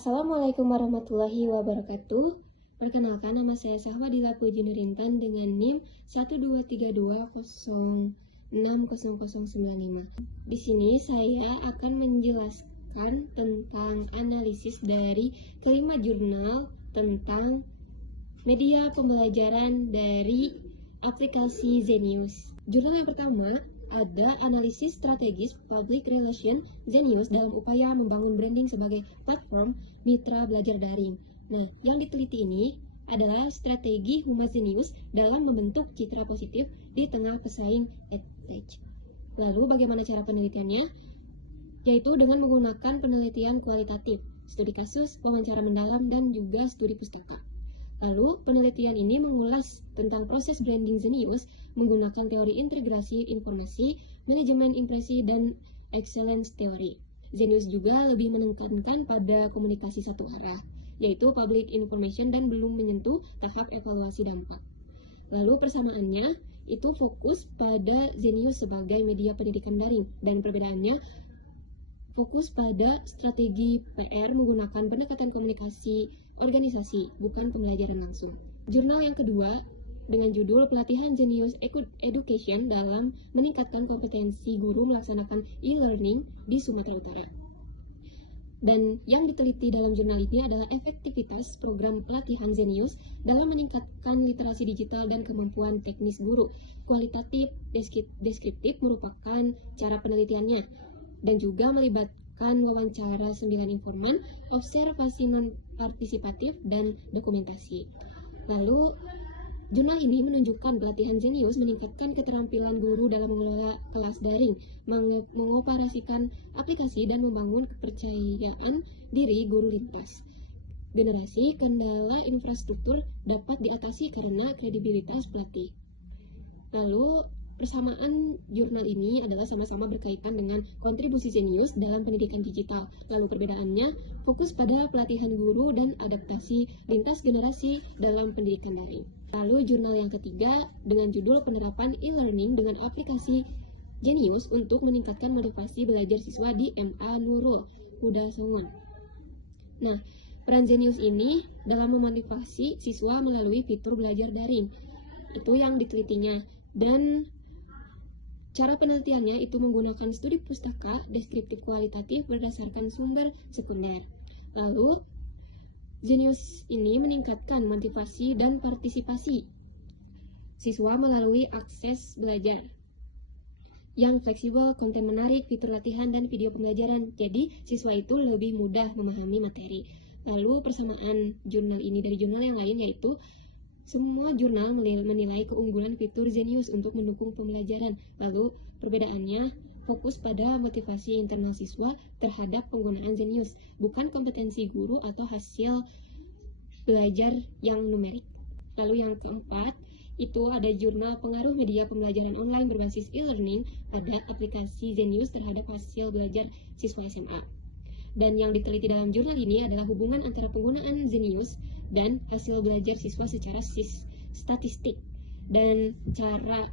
Assalamualaikum warahmatullahi wabarakatuh. Perkenalkan, nama saya Sahwadila Puji Nurintan dengan NIM 12320600095. Di sini saya akan menjelaskan tentang analisis dari kelima jurnal tentang media pembelajaran dari aplikasi Zenius. Jurnal yang pertama ada analisis strategis public relation Zenius dalam upaya membangun branding sebagai platform mitra belajar daring. Nah, yang diteliti ini adalah strategi Humas Zenius dalam membentuk citra positif di tengah pesaing edtech. Lalu bagaimana cara penelitiannya? Yaitu dengan menggunakan penelitian kualitatif, studi kasus, wawancara mendalam, dan juga studi pustaka. Lalu, penelitian ini mengulas tentang proses branding Zenius menggunakan teori integrasi informasi, manajemen impresi, dan excellence teori. Zenius juga lebih menekankan pada komunikasi satu arah, yaitu public information, dan belum menyentuh tahap evaluasi dampak. Lalu persamaannya itu fokus pada Zenius sebagai media pendidikan daring, dan perbedaannya fokus pada strategi PR menggunakan pendekatan komunikasi organisasi, bukan pembelajaran langsung. Jurnal yang kedua dengan judul Pelatihan Zenius Education dalam meningkatkan kompetensi guru melaksanakan e-learning di Sumatera Utara. Dan yang diteliti dalam jurnal ini adalah efektivitas program pelatihan Zenius dalam meningkatkan literasi digital dan kemampuan teknis guru. Kualitatif deskriptif merupakan cara penelitiannya, dan juga melibatkan wawancara 9 informan, observasi non-partisipatif, dan dokumentasi. Lalu, jurnal ini menunjukkan pelatihan Zenius meningkatkan keterampilan guru dalam mengelola kelas daring, mengoperasikan aplikasi, dan membangun kepercayaan diri guru lintas generasi. Kendala infrastruktur dapat diatasi karena kredibilitas pelatih. Lalu, persamaan jurnal ini adalah sama-sama berkaitan dengan kontribusi Zenius dalam pendidikan digital. Lalu perbedaannya fokus pada pelatihan guru dan adaptasi lintas generasi dalam pendidikan daring. Lalu jurnal yang ketiga dengan judul Penerapan e-learning dengan aplikasi Zenius untuk meningkatkan motivasi belajar siswa di MA Nurul Huda Songon. Nah, peran Zenius ini dalam memotivasi siswa melalui fitur belajar daring. Itu yang ditelitinya. Dan cara penelitiannya itu menggunakan studi pustaka deskriptif kualitatif berdasarkan sumber sekunder. Lalu, Zenius ini meningkatkan motivasi dan partisipasi siswa melalui akses belajar yang fleksibel, konten menarik, fitur latihan, dan video pembelajaran. Jadi, siswa itu lebih mudah memahami materi. Lalu, persamaan jurnal ini dari jurnal yang lain yaitu semua jurnal menilai keunggulan fitur Zenius untuk mendukung pembelajaran. Lalu, perbedaannya fokus pada motivasi internal siswa terhadap penggunaan Zenius, bukan kompetensi guru atau hasil belajar yang numerik. Lalu yang keempat, itu ada jurnal pengaruh media pembelajaran online berbasis e-learning pada aplikasi Zenius terhadap hasil belajar siswa SMA. Dan yang diteliti dalam jurnal ini adalah hubungan antara penggunaan Zenius dan hasil belajar siswa secara statistik. Dan cara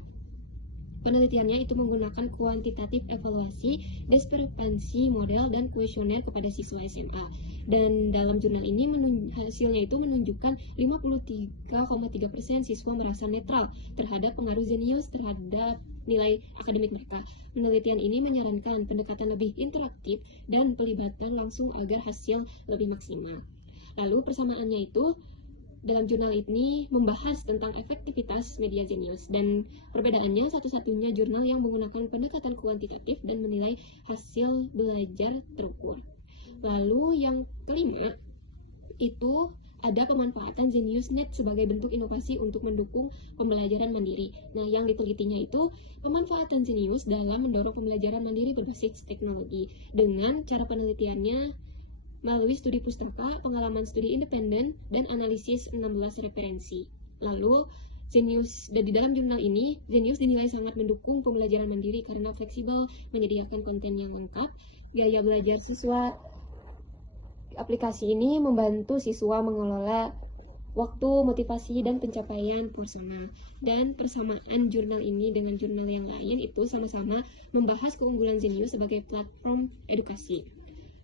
penelitiannya itu menggunakan kuantitatif evaluasi, diskrepansi model, dan kuesioner kepada siswa SMA. Dan dalam jurnal ini hasilnya itu menunjukkan 53,3% siswa merasa netral terhadap pengaruh Zenius terhadap nilai akademik mereka. Penelitian ini menyarankan pendekatan lebih interaktif dan pelibatan langsung agar hasil lebih maksimal. Lalu persamaannya itu dalam jurnal ini membahas tentang efektivitas media Zenius, dan perbedaannya satu-satunya jurnal yang menggunakan pendekatan kuantitatif dan menilai hasil belajar terukur. Lalu yang kelima itu ada pemanfaatan Zenius Net sebagai bentuk inovasi untuk mendukung pembelajaran mandiri. Nah, yang ditelitinya itu pemanfaatan Zenius dalam mendorong pembelajaran mandiri berbasis teknologi dengan cara penelitiannya melalui studi pustaka, pengalaman studi independen, dan analisis 16 referensi. Lalu, Zenius, dan di dalam jurnal ini, Zenius dinilai sangat mendukung pembelajaran mandiri karena fleksibel, menyediakan konten yang lengkap, gaya belajar siswa. Aplikasi ini membantu siswa mengelola waktu, motivasi, dan pencapaian personal. Dan persamaan jurnal ini dengan jurnal yang lain itu sama-sama membahas keunggulan Zenius sebagai platform edukasi.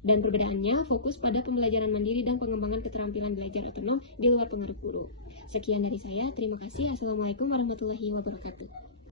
Dan perbedaannya fokus pada pembelajaran mandiri dan pengembangan keterampilan belajar otonom di luar pengaruh guru. Sekian dari saya, terima kasih. Assalamualaikum warahmatullahi wabarakatuh.